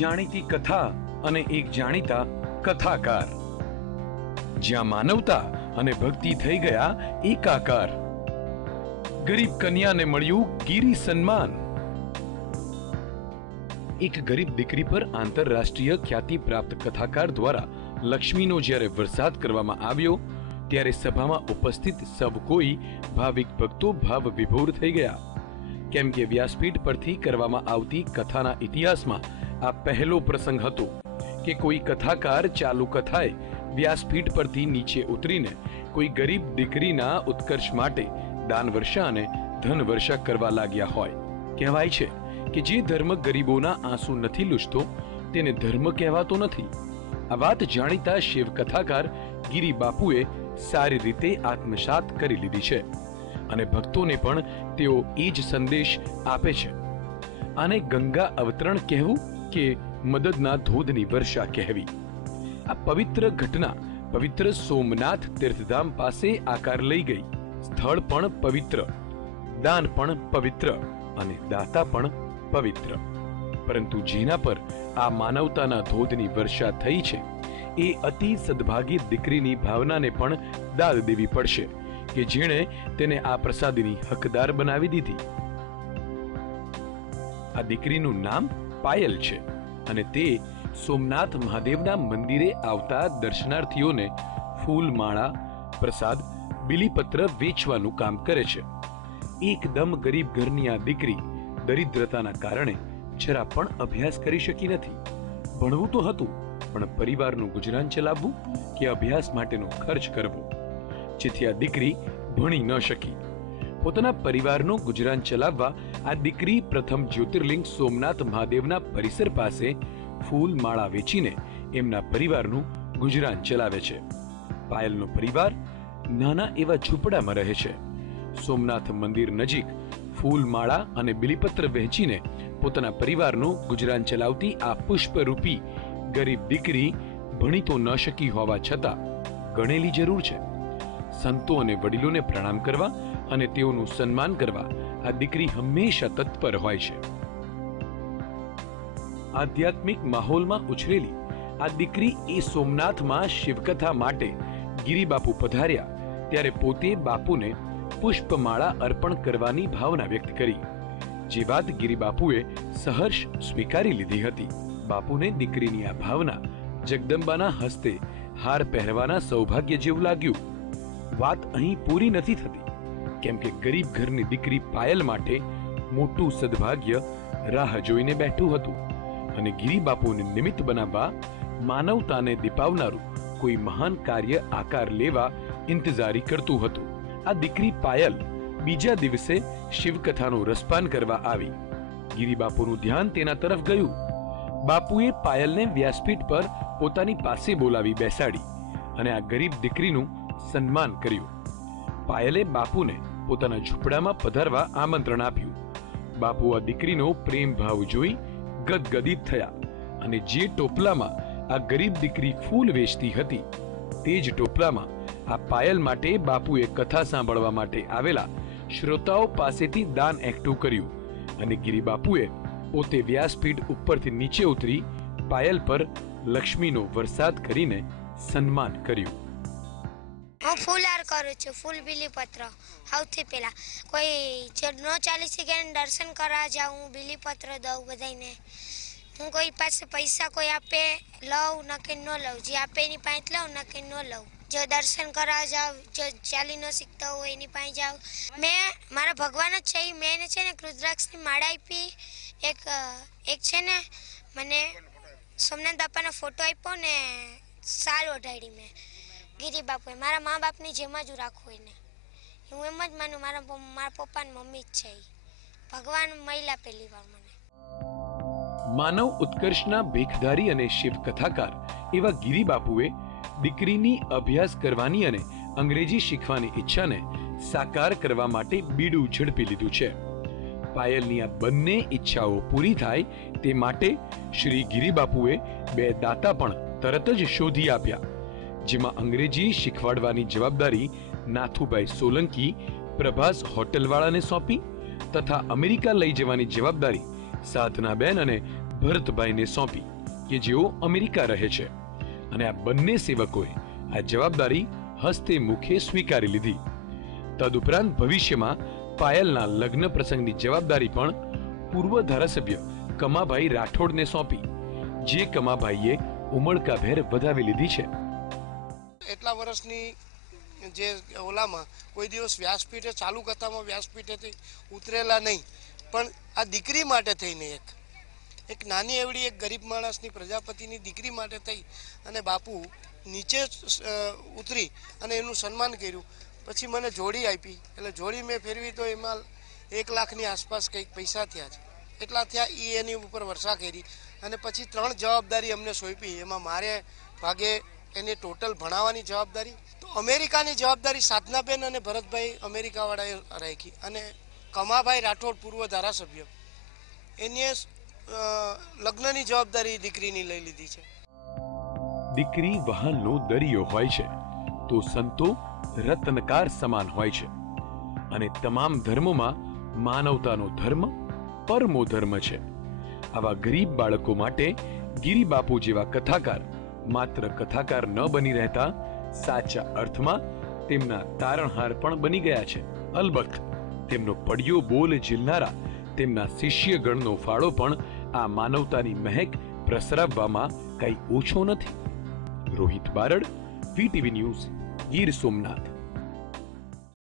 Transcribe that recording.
જાણીતી કથા અને એક જાણીતા કથાકાર. જ્યાં માનવતા અને ભક્તિ થઈ ગયા એકાકાર. ગરીબ કન્યાને મળ્યું ગીરી સન્માન. એક ગરીબ દીકરી પર આંતરરાષ્ટ્રીય ખ્યાતિ પ્રાપ્ત કથાકાર દ્વારા લક્ષ્મીનો જ્યારે વરસાદ કરવામાં આવ્યો, ત્યારે સભામાં ઉપસ્થિત સૌ કોઈ ભાવિક ભક્તો ભાવ વિભોર થઈ ગયા. કેમ કે વ્યાસપીઠ પરથી કરવામાં આવતી કથાના ઇતિહાસમાં આ પહેલો પ્રસંગ હતો કે કોઈ કથાકાર ચાલુ કથાએ વ્યાસપીઠ પરથી નીચે ઉતરીને કોઈ ગરીબ દીકરીના ઉત્કર્ષ માટે દાન વર્ષા અને ધન વર્ષા કરવા લાગ્યા હોય. કહેવાય છે કે જે ધર્મ ગરીબોના આંસુ નથી લૂછતો, તેને ધર્મ કહેવાતો નથી. આ વાત જાણીતા શિવ કથાકાર ગિરી બાપુએ સારી રીતે આત્મસાત કરી લીધી છે અને ભક્તોને પણ તેઓ એ જ સંદેશ આપે છે. આને ગંગા અવતરણ કહેવું? કે મદદના ધોધની વર્ષા કહેવી. આ પવિત્ર ઘટના પવિત્ર સોમનાથ તીર્થધામ પાસે આકાર લઈ ગઈ. સ્થળ પણ પવિત્ર, દાન પણ પવિત્ર અને દાતા પણ પવિત્ર. પરંતુ જેના પર આ માનવતાના ધોધની વર્ષા થઈ છે, એ અતિ સદભાગી દીકરીની ભાવનાને પણ દાદ દેવી પડશે કે જેણે તેને આ પ્રસાદીની હકદાર બનાવી દીધી. આ દીકરીનું નામ પાયલ છે અને તે સોમનાથ મહાદેવના મંદિરે આવતા દર્શનાર્થીઓને ફૂલ માળા, પ્રસાદ, બિલીપત્ર વેચવાનું કામ કરે છે. એકદમ ગરીબ ઘરની આ દીકરી દરિદ્રતાના કારણે જરા પણ અભ્યાસ કરી શકી નથી. ભણવું તો હતું, પણ પરિવારનું ગુજરાન ચલાવવું કે અભ્યાસ માટેનો ખર્ચ કરવો? જેથી આ દીકરી ભણી ન શકી. પોતાના પરિવારનું ગુજરાન ચલાવવા આ દીકરી પ્રથમ જ્યોતિર્લિંગ સોમનાથ મહાદેવના પરિસર પાસે ફૂલ માળા વેચીને એમના પરિવારનું ગુજરાન ચલાવે છે. પાયલનો પરિવાર નાના એવા ઝૂંપડામાં રહે છે. સોમનાથ મંદિર નજીક ફૂલ માળા અને બિલીપત્ર વહેંચીને પોતાના પરિવારનું ગુજરાન ચલાવતી આ પુષ્પરૂપી ગરીબ દીકરી ભણી તો ન શકી હોવા છતાં ગણેલી જરૂર છે. સંતો અને વડીલોને પ્રણામ કરવા અને તેઓનું સન્માન કરવા. આ દીકરી હંમેશા તત્પર હોય છે. આધ્યાત્મિક માહોલમાં ઉછરેલી આ દીકરી એ સોમનાથમાં શિવકથા માટે ગિરિબાપુ પધાર્યા ત્યારે પોતે બાપુને પુષ્પમાળા અર્પણ કરવાની ભાવના વ્યક્ત કરી. જે વાત ગિરિબાપુએ સહર્ષ સ્વીકારી લીધી હતી. બાપુને દીકરીની આ ભાવના જગદંબાના હસ્તે હાર પહેરવાના સૌભાગ્ય જેવું લાગ્યું. વાત અહીં પૂરી નથી થતી. કેમ કે ગરીબ ઘરની દીકરી પાયલ માટે મોટું સદભાગ્ય રાહ જોઈને બેઠું હતું અને ગિરિબાપુને નિમિત્ત બનાવવા માનવતાને દીપાવનારું કોઈ મહાન કાર્ય આકાર લેવા ઇંતજારી કરતું હતું. આ દીકરી પાયલ બીજા દિવસે શિવકથાનું રસપાન કરવા આવી. ગિરિબાપુનું ધ્યાન તેના તરફ ગયું. બાપુએ પાયલને વ્યાસપીઠ પર પોતાની પાસે બોલાવી બેસાડી અને આ ગરીબ દીકરીનું સન્માન કર્યું. પાયલે બાપુને પોતાના ઝૂંપડામાં પધારવા આમંત્રણ આપ્યું. બાપુ આ દીકરીનો પ્રેમ ભાવ જોઈ ગદગદિત થયા અને જે ટોપલામાં આ ગરીબ દીકરી ફૂલ વેચતી હતી, તે જ ટોપલામાં આ પાયલ માટે બાપુએ કથા સાંભળવા માટે આવેલા શ્રોતાઓ પાસેથી દાન એકઠું કર્યું અને ગિરી બાપુએ પોતે વ્યાસપીઠ ઉપરથી નીચે ઉતરી પાયલ પર લક્ષ્મીનો વરસાદ કરીને સન્માન કર્યું. હું ફૂલ આર કરું છું, ફૂલ બિલીપત્ર. સૌથી પહેલાં કોઈ જે ન ચાલી શકે એને દર્શન કરવા જાઉં, હું બિલીપત્ર દઉં બધાને હું કોઈ પાસે પૈસા કોઈ આપે લઉં નકે ન લઉં. જે આપે એની પાસે લઉં નકે ન લઉં. જો દર્શન કરવા જાઉં, જો ચાલી ન શીખતા હોય એની પાસે જાઉં. મેં, મારા ભગવાન જ છે એ મેં એને છે ને રુદ્રાક્ષની માળા આપી. એક એક છે ને મને સોમનાથ બાપાનો ફોટો આપ્યો ને સાલ ઓઢાડી મેં. ગિરી બાપુએ મારા મા બાપની જેમ જ રાખવું એને. હું એમ જ માનું, મારા મારા પપ્પા ને મમ્મી જ છે ભગવાન મહિલા પહેલી વાર મને. માનવ ઉત્કર્ષના ભેખધારી અને શિવ કથાકાર એવા ગિરિબાપુએ દીકરીની અભ્યાસ કરવાની અને અંગ્રેજી શીખવાની ઈચ્છાને સાકાર કરવા માટે બીડું ઝડપી લીધું છે. પાયલની આ બંને ઈચ્છાઓ પૂરી થાય તે માટે શ્રી ગિરિબાપુએ બે દાતા પણ તરત જ શોધી આપ્યા. જેમાં અંગ્રેજી શીખવાડવાની જવાબદારી નાથુભાઈ સોલંકી, પ્રભાસ હોટલવાળાને સોંપી તથા અમેરિકા લઈ જવાની જવાબદારી સાધનાબેન અને ભરતભાઈને સોંપી કે જેઓ અમેરિકા રહે છે. અને આ બંને સેવકોએ આ જવાબદારી હસ્તે મુખે સ્વીકારી લીધી. તદુપરાંત ભવિષ્યમાં પાયલના લગ્ન પ્રસંગની જવાબદારી પણ પૂર્વ ધારાસભ્ય કમાભાઈ રાઠોડને સોંપી, જે કમાભાઈએ ઉમળકાભેર વધાવી લીધી છે. એટલા વર્ષની જે ઓલામાં કોઈ દિવસ વ્યાસપીઠે, ચાલુ કથામાં વ્યાસપીઠેથી ઉતરેલા નહીં. પણ આ દીકરી માટે થઈને એક એક નાની એવડી એક ગરીબ માણસની પ્રજાપતિની દીકરી માટે થઈ અને બાપુ નીચે ઉતરી અને એનું સન્માન કર્યું. પછી મને જોડી આપી. એટલે જોડી મેં ફેરવી તો એમાં એક લાખની આસપાસ કંઈક પૈસા થયા છે. એટલા થયા એ એની ઉપર વર્ષા કરી. અને પછી ત્રણ જવાબદારી અમને સોંપી. એમાં મારે ભાગે એને ટોટલ ભણાવવાની જવાબદારી, તો અમેરિકાની જવાબદારી સાધનાબેન અને ભરતભાઈ અમેરિકાવાળાએ રાખી અને કમાભાઈ રાઠોડ પૂર્વ ધારાસભ્ય. એને લગ્નની જવાબદારી દીકરીની લઈ લીધી છે. દીકરી વહાલનો દરિયો હોય છે, તો સંતો રત્નકાર સમાન હોય છે. અને તમામ ધર્મોમાં માનવતાનો ધર્મ પરમો ધર્મ છે. આવા ગરીબ બાળકો માટે ગિરિબાપુ જેવા કથાકાર માત્ર કથાકાર ન બની રહેતા સાચા અર્થમાં તેમના તારણહાર પણ બની ગયા છે. અલબત્ત, તેમનો પડ્યો બોલ ઝીલનારા તેમના શિષ્યગણનો ફાળો પણ આ માનવતાની મહેક પ્રસરાવવામાં કંઈ ઓછો નથી. Rohit Barad VTV news Gir Somnath.